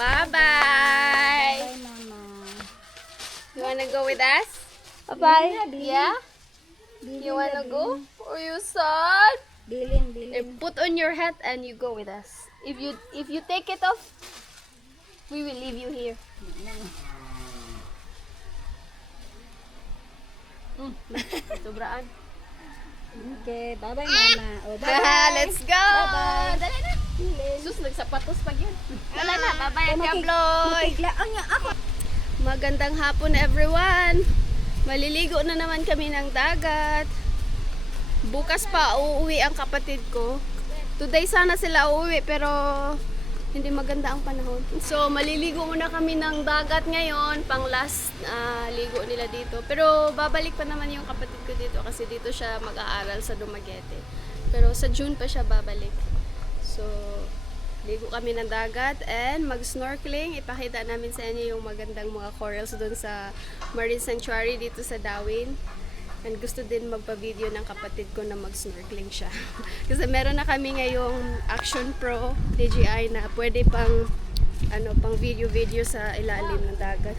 Bye-bye. Bye, Mama. You wanna go with us? Bye-bye. Yeah? You wanna go? Or you sad? Bilin, Put on your hat and you go with us. If you take it off, we will leave you here. Sobraan. Okay, bye-bye, Mama. Oh, Let's go! Bye-bye. Dali na. Sus, nagsapatos pa yun. Dala na, bye-bye, Kabloy. Magandang hapon, everyone. Maliligo na naman kami ng dagat. Bukas pa uuwi ang kapatid ko. Today sana sila uuwi pero hindi maganda ang panahon. So maliligo muna kami ng dagat ngayon, pang last ligo nila dito. Pero babalik pa naman yung kapatid ko dito kasi dito siya mag-aaral sa Dumaguete. Pero sa June pa siya babalik. So ligo kami ng dagat and mag-snorkeling. Ipakita namin sa inyo yung magandang mga corals doon sa Marine Sanctuary dito sa Dawin. And gusto din magpa-video ng kapatid ko na mag-snorkeling siya. Kasi meron na kami ngayong Action Pro DJI na pwede pang pang video sa ilalim ng dagat.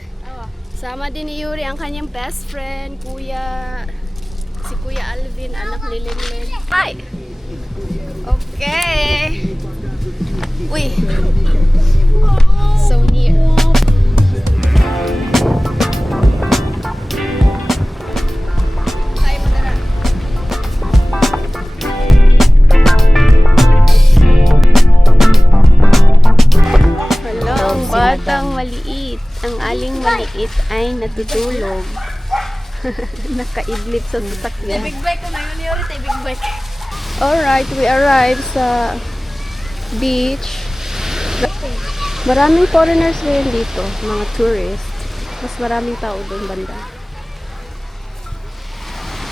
Sama din ni Yuri ang kanyang best friend, si Kuya Alvin, anak ni Lenlen. Hi! Okay! Uy! So near. Batang maliit. Ang aling maliit ay natutulog. Nakaidlip sa sasakyan. Big break ko na yun, Yuri. Big break. Alright, we arrived sa beach. Maraming foreigners rin dito, mga tourists. Mas maraming tao doon banda.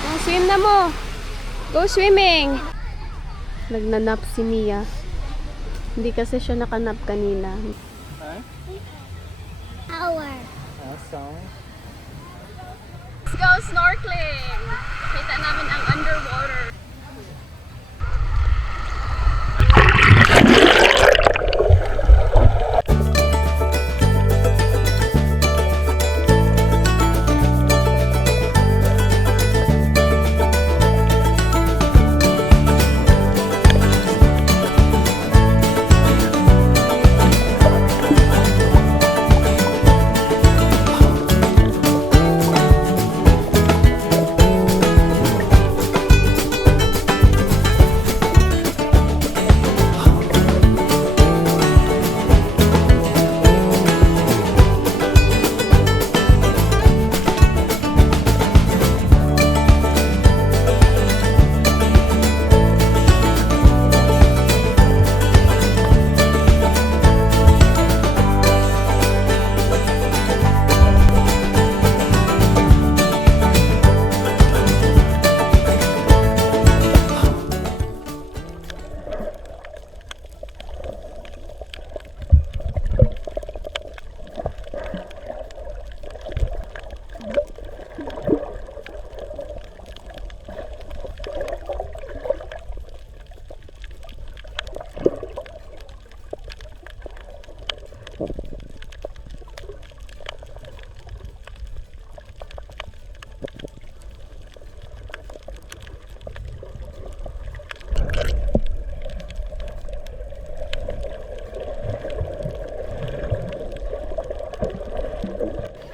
Oh, swim na mo! Go swimming! Nagnanap si Mia. Hindi kasi siya nakanap kanina. Let's go snorkeling! Kita namin ang underwater.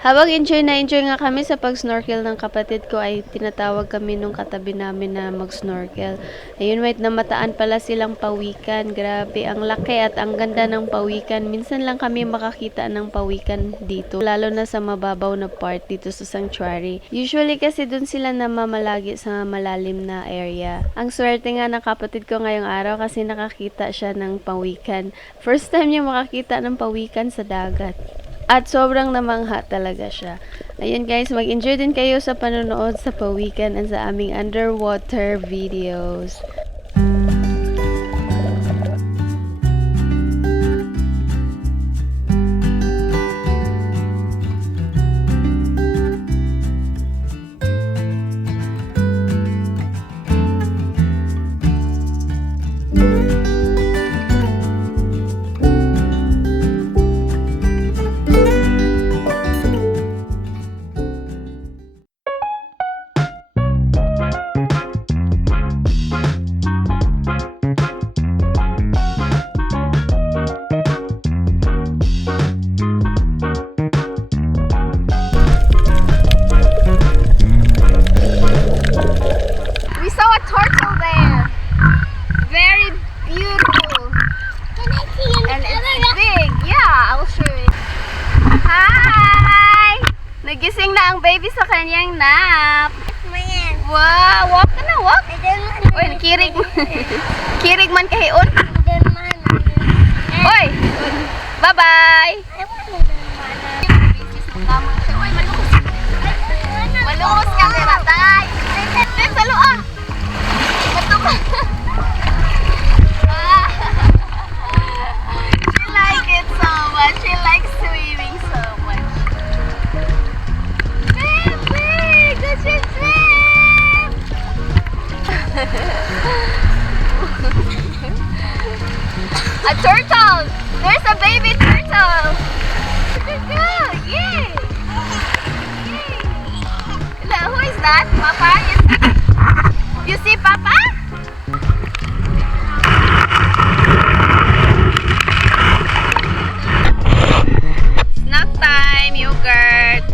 Habang enjoy nga kami sa pag-snorkel ng kapatid ko ay tinatawag kami nung katabi namin na mag-snorkel. Ayun, wait, namataan pala silang pawikan. Grabe, ang laki at ang ganda ng pawikan. Minsan lang kami makakita ng pawikan dito, lalo na sa mababaw na part dito sa sanctuary. Usually kasi dun sila namamalagi sa malalim na area. Ang swerte nga ng kapatid ko ngayong araw kasi nakakita siya ng pawikan. First time niya makakita ng pawikan sa dagat. At sobrang namangha talaga siya. Ayun guys, mag-enjoy din kayo sa panonood sa pawikan at sa aming underwater videos. baby sa kanyang nap. Wow, walk ka na, walk. Uy, kirig. Kirig man kahiyon. Uy, bye-bye. Uy, malungos. Malungos ka, Ratay. Let's salo ah. Ito ka. She like it so much. She likes swimming so much. Baby, good you swim. A turtle. There's a baby turtle. Good girl. Yay. Yay. Hello, who is that? Papa? You see Papa? Snack time, yogurt.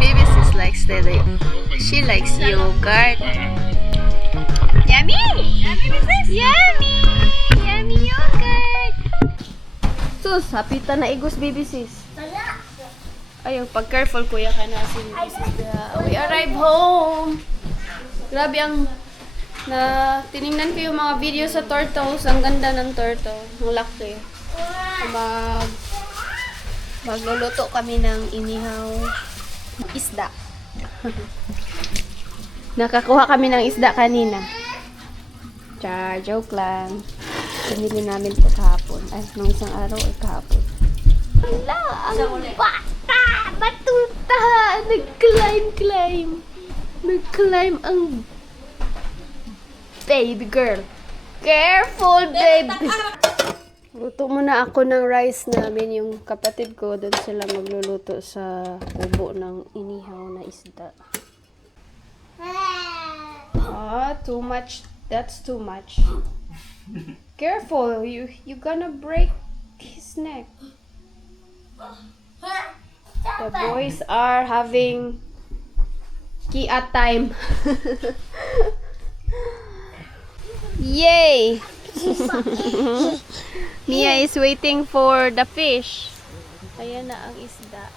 Baby sis likes steady. She likes yogurt. Yummy! Yummy! Yummy yogurt! Sus, hapita na igos, baby sis. Ayaw, pag-careful kuya ka na si we arrive home. Grabe ang tiningnan ko yung mga video sa turtles. Ang ganda ng turtle. Ang laki. Magluluto kami ng inihaw isda. Nakakuha kami ng isda kanina. Joke lang. Pinili namin ito kahapon. Ay, nung isang araw ay kahapon. Hala, ang bata! Batuta! Nag-climb ang baby girl. Careful, baby! Luto muna ako ng rice namin. Yung kapatid ko, doon sila magluluto sa ubo ng inihaw na isda. Too much. That's too much. Careful, you gonna break his neck. The boys are having kia time. Yay! Mia is waiting for the fish. Ayan na ang isda.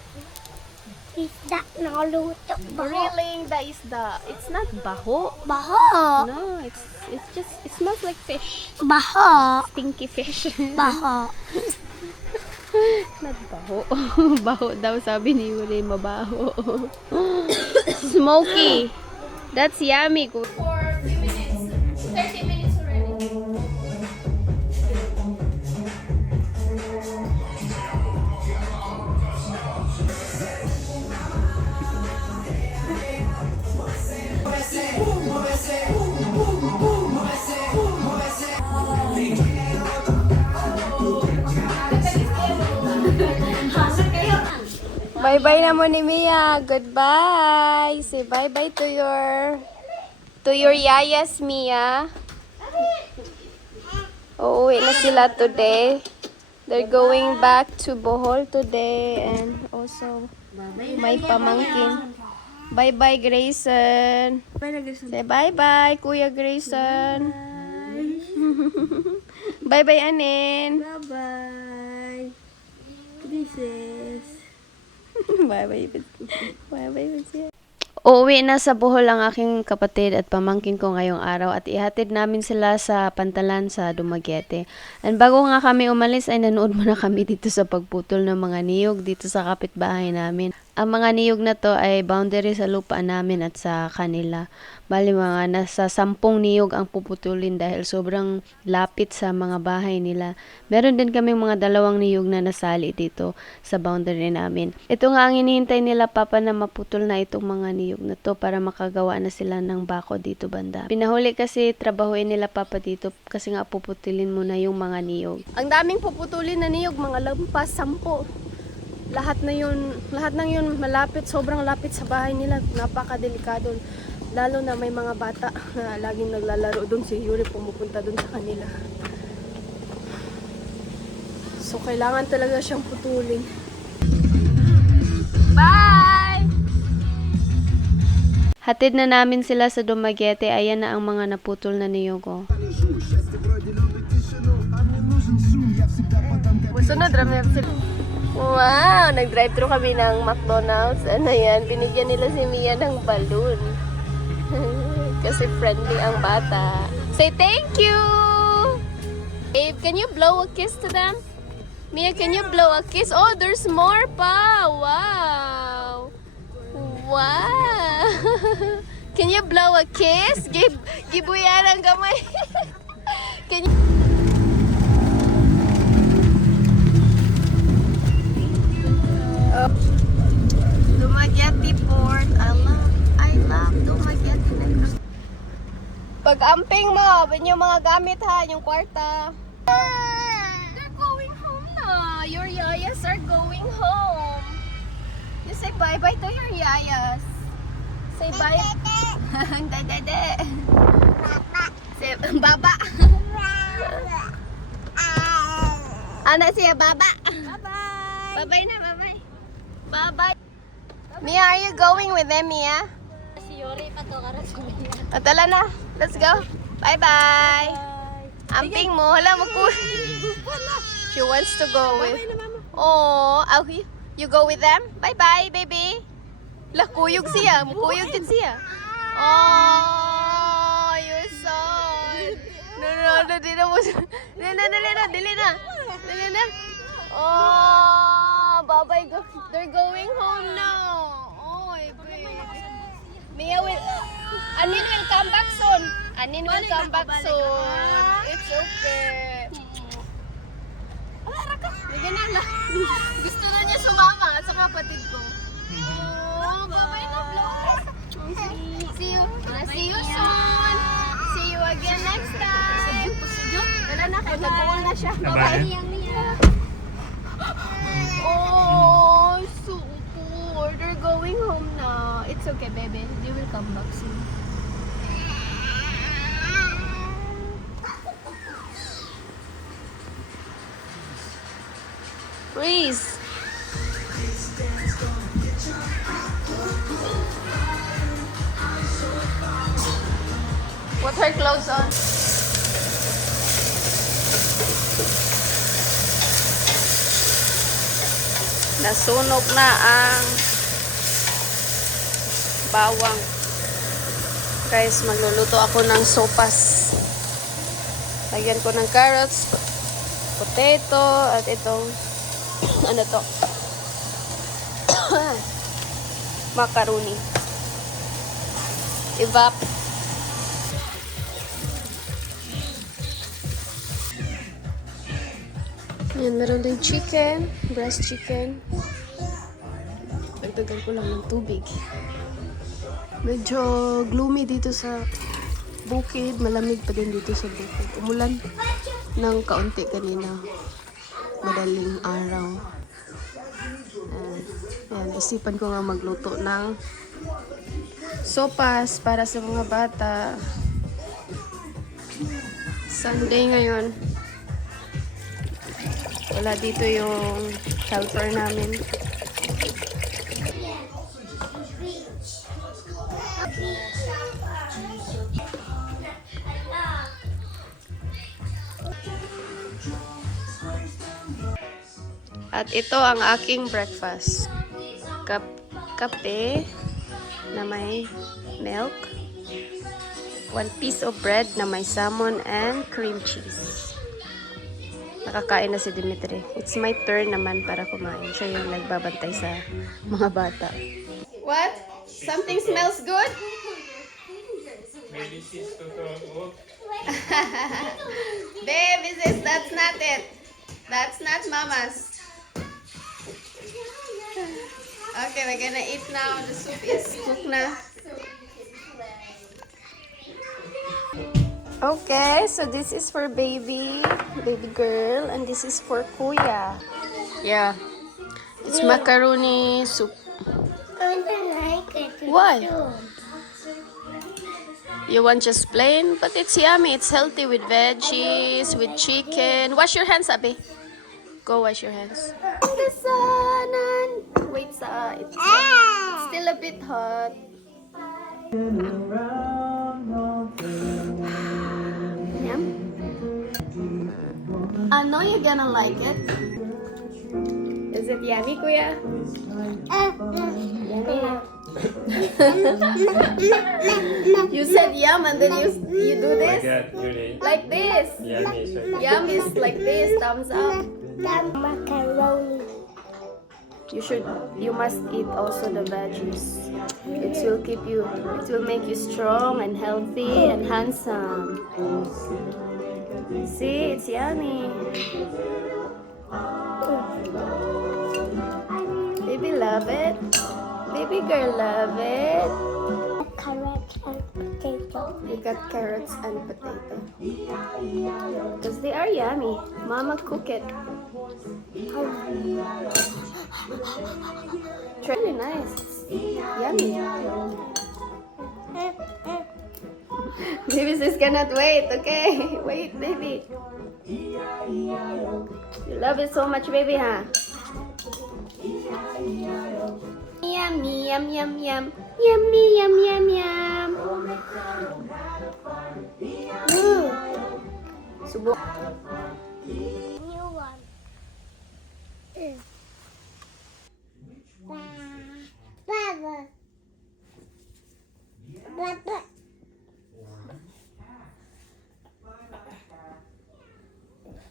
Isda na luto. Grilling the isda. It's not baho. Baho. No, it smells like fish. Baho. Stinky fish. Baho. Not baho. Baho daw sabi ni Yuri, mabaho. Smoky. That's yummy. For a few minutes. 30 minutes already. Bye-bye na mo ni Mia. Goodbye. Say bye-bye to your yayas, Mia. Uuwi na sila today. They're going back to Bohol today and also may pamangkin. Bye-bye, Grayson. Say bye-bye, Kuya Grayson. Bye-bye, Anin. Bye-bye. Princess. Bye-bye. Bye-bye. Uuwi na sa Bohol ang aking kapatid at pamangkin ko ngayong araw at ihatid namin sila sa Pantalan sa Dumaguete. And bago nga kami umalis ay nanood muna kami dito sa pagputol ng mga niyog dito sa kapitbahay namin. Ang mga niyog na to ay boundary sa lupa namin at sa kanila. Bali mga nasa 10 niyog ang puputulin dahil sobrang lapit sa mga bahay nila. Meron din kami mga 2 niyog na nasali dito sa boundary namin. Ito nga ang hinihintay nila papa na maputol na itong mga niyog na to para makagawa na sila ng bako dito banda. Pinahuli kasi trabahuin nila papa dito kasi nga puputulin muna yung mga niyog. Ang daming puputulin na niyog, mga lampas 10. Lahat ng yun malapit, sobrang lapit sa bahay nila. Napakadelikado. Lalo na may mga bata na laging naglalaro doon. Si Yuri pumupunta doon sa kanila. So, kailangan talaga siyang putulin. Bye! Hatid na namin sila sa Dumaguete. Ayan na ang mga naputol na niyog ko. Sunod, Wow! Nag-drive-thru kami ng McDonald's. Ano yan? Binigyan nila si Mia ng balloon. Kasi friendly ang bata. Say thank you! Babe, can you blow a kiss to them? Mia, can you blow a kiss? Oh, there's more pa! Wow! Wow! Can you blow a kiss? Gibuyan ang kamay. Can you... Oh. Dumaguete Port. I love Dumaguete Negros. Pag-amping mo, yung mga gamit ha, yung kwarta. They're going home na. Your yayas are going home. You say bye-bye to your yayas. Say bye. Dede. Say baba. Ano siya baba? Bye-bye. Bye-bye na, bye-bye. Bye-bye. Mia, are you going with them, Mia? Si Yori pa to karas ko niya. Tala na. Let's go. Bye-bye. Amping mo. Hala, She wants to go with... Oh, you go with them? Bye-bye, baby. Lah, kuyog siya. Kuyog din siya. Oh, you're so... No, di na mo. Dili na. Oh, bye-bye. They're going home now. Oh, baby. Mia will... Anin will come back soon. Anin will come back soon. It's okay. Bigyan na lang. Gusto na niya sumama sa kapatid ko. Oh, bye-bye na vlog. See you. See you soon. See you again next time. Wala na kayo. Nag-uul na siya. Bye-bye. Oh, so poor. They're going home now. It's okay, baby. They will come back soon. Please. Put her clothes on. Nasunog na ang bawang. Guys, magluluto ako ng sopas. Lagyan ko ng carrots, potato, at itong ano to? Macaroni. Evap. Yan, meron din chicken, breast chicken. Dagdagan ko lang ng tubig. Medyo gloomy dito sa bukid. Malamig pa din dito sa bukid. Umulan ng kaunti kanina. Madaling araw. Yan, isipan ko nga magluto ng sopas para sa mga bata. Sunday ngayon. Wala dito yung helper namin. At ito ang aking breakfast. Kape na may milk. 1 piece of bread na may salmon and cream cheese. Nakakain na si Dimitri. It's my turn naman para kumain. Siya yung nagbabantay sa mga bata. What? Something smells good? Babe, that's not it. That's not mama's. Okay, we're gonna eat now. The soup is cooked na. Okay, so this is for baby girl, and this is for kuya. Yeah, it's macaroni soup. I don't like it. Why? You want just plain? But it's yummy. It's healthy with veggies, with chicken. Wash your hands, Abi. Go wash your hands. The sun and wait, it's still a bit hot. Yum. I know you're gonna like it. Is Is it yummy, Kuya? Yummy. You said yum and then you do Like this? that, Yuri. Like this. Yummy is right. Yum is like this, thumbs up. Macaroni. You must eat also the veggies. It will make you strong and healthy and handsome. See, it's yummy. Baby love it. Baby girl love it. Carrot and potato. You got carrots and potato. Because they are yummy. Mama cook it. It's really nice. Yummy. Baby sis cannot wait, okay? Wait, baby. You love it so much, baby, huh? Yummy, yum, yum, yum. Yummy, yum, yum, yum. Subo. New one. Baba. Baba.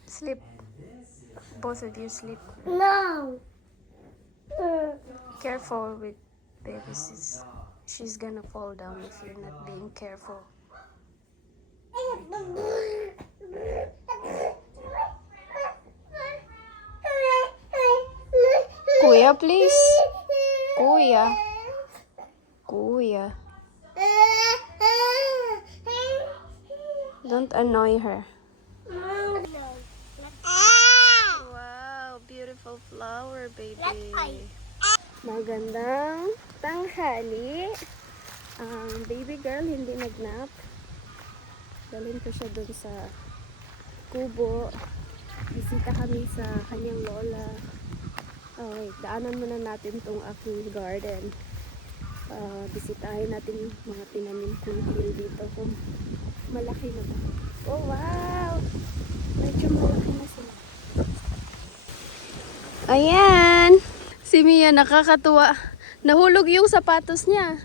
Sleep. Both of you sleep. No. Careful with baby sis. She's gonna fall down if you're not being careful. Kuya, please. Kuya. Kuya. Don't annoy her. Wow, beautiful flower, baby. Magandang tanghali. Baby girl hindi nagnap. Dalhin ko siya dun sa kubo. Bisita kami sa kanyang lola. Okay, daanan muna natin tong aking garden. Bisitahin natin yung mga tinanim kong hill dito kung malaki na ba. Oh wow! Medyo malaki na sila. Ayan! Si Mia nakakatuwa. Nahulog yung sapatos niya.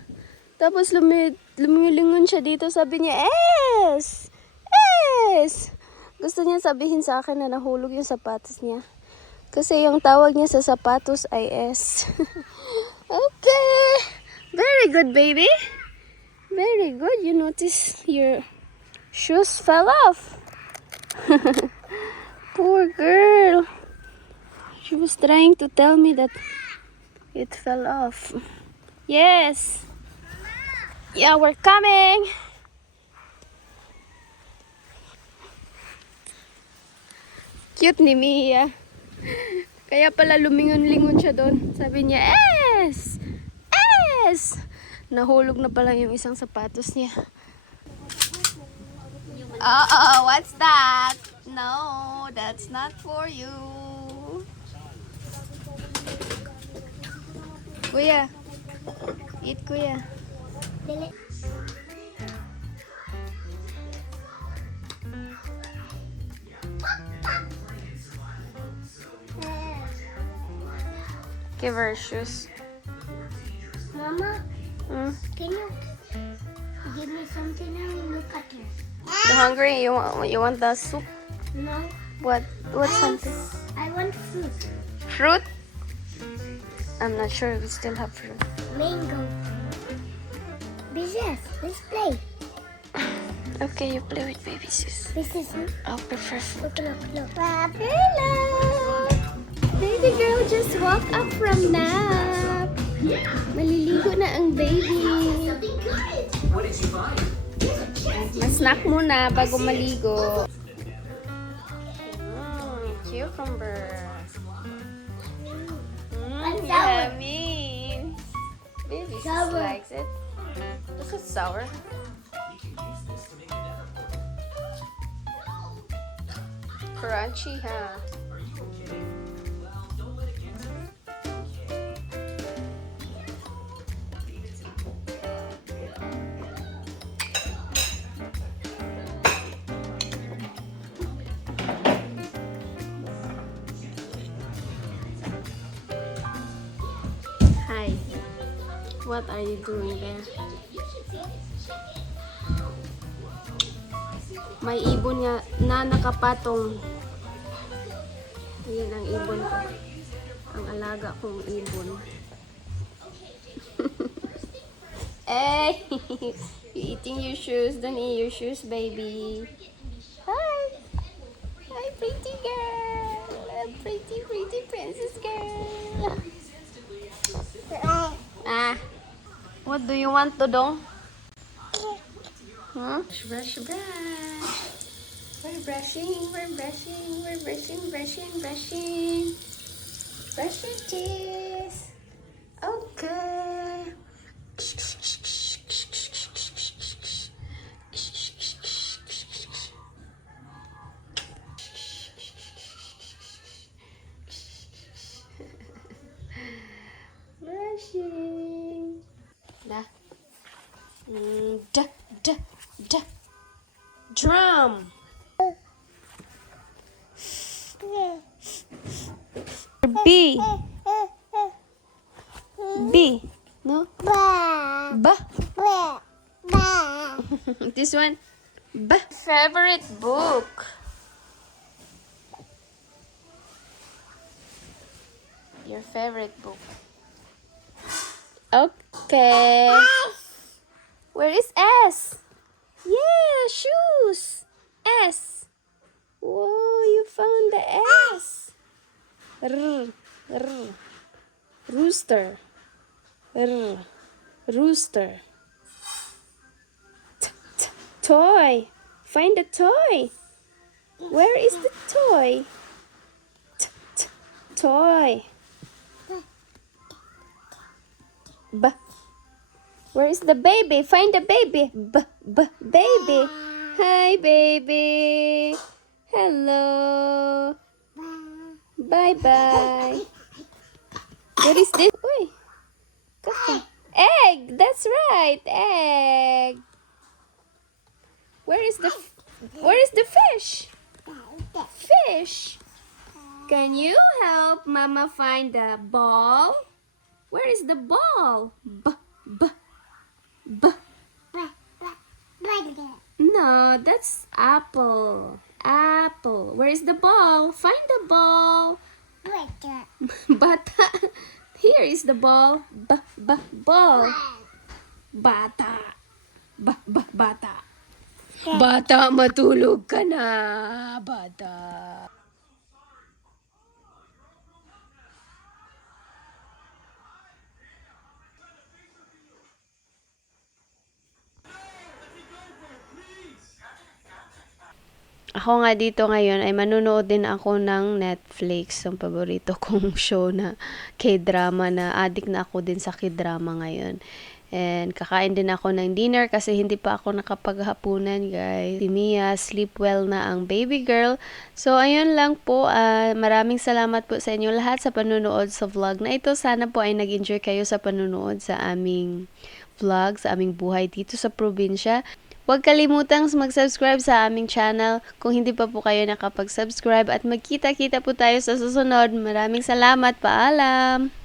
Tapos lumilingon siya dito. Sabi niya, Es! Es! Gusto niya sabihin sa akin na nahulog yung sapatos niya. Kasi yung tawag niya sa sapatos ay S. Okay! Very good, baby. Very good. You notice your shoes fell off. Poor girl. She was trying to tell me that it fell off. Yes. Yeah, we're coming. Cute ni Mia. Kaya pala lumingon-lingon siya doon. Sabi niya, Es! Es! Nahulog na pala yung isang sapatos niya. Uh-oh, what's that? No, that's not for you. Kuya, eat kuya. Give her shoes. Mama, Mm. can you give me something and look at her? You hungry? You want the soup? No. What's something? I want fruit. Fruit? I'm not sure we still have fruit. Mango. Business. Let's play. Okay, you play with baby sis. This is I'll prefer fruit. look. Hello! Baby girl just woke up from nap. Maliligo na ang baby. Mas-snack muna bago maligo. Cucumber. Yummy. Baby sis likes it. This is sour. Crunchy, huh? What are you doing there? May ibon nga na nakapatong. Ayan ang ibon ko. Ang alaga kong ibon. Hey! You eating your shoes? Don't eat your shoes, baby. Hi! Hi, pretty girl! Pretty, pretty princess girl! Ah! What do you want to do? Huh? Brush, brush. We're brushing, we're brushing, we're brushing, brushing, brushing. Brush your teeth. Okay. Brushing. Da. Da, da, da. Drum. B. B. No? Ba. This one. B. Favorite book. Your favorite book. Okay. Where is S? Yeah, shoes. S. Whoa, you found the S. R. R. Rooster. R. Rooster. T. T. Toy. Find the toy. Where is the toy? T. T. Toy. B. Where is the baby? Find the baby. B. B. Baby. Hi, baby. Hello. Bye-bye. What is this? Uy. Egg. That's right. Egg. Where is the fish? Fish. Can you help Mama find the ball? Where is the ball? B. B. B. No, that's apple. Apple. Where is the ball? Find the ball. Bata. Here is the ball. B. B. Ball. Bata. B. B. Bata. Bata, matulog ka na. Bata. Ako nga dito ngayon ay manunood din ako ng Netflix, yung paborito kong show na K-drama, na addict na ako din sa K-drama ngayon. And kakain din ako ng dinner kasi hindi pa ako nakapaghapunan, guys. Si Mia, sleep well na ang baby girl. So, ayun lang po. Maraming salamat po sa inyo lahat sa panunood sa vlog na ito. Sana po ay nag-enjoy kayo sa panunood sa aming vlog, sa aming buhay dito sa probinsya. Huwag kalimutang mag-subscribe sa aming channel kung hindi pa po kayo nakapag-subscribe, at magkita-kita po tayo sa susunod. Maraming salamat. Paalam!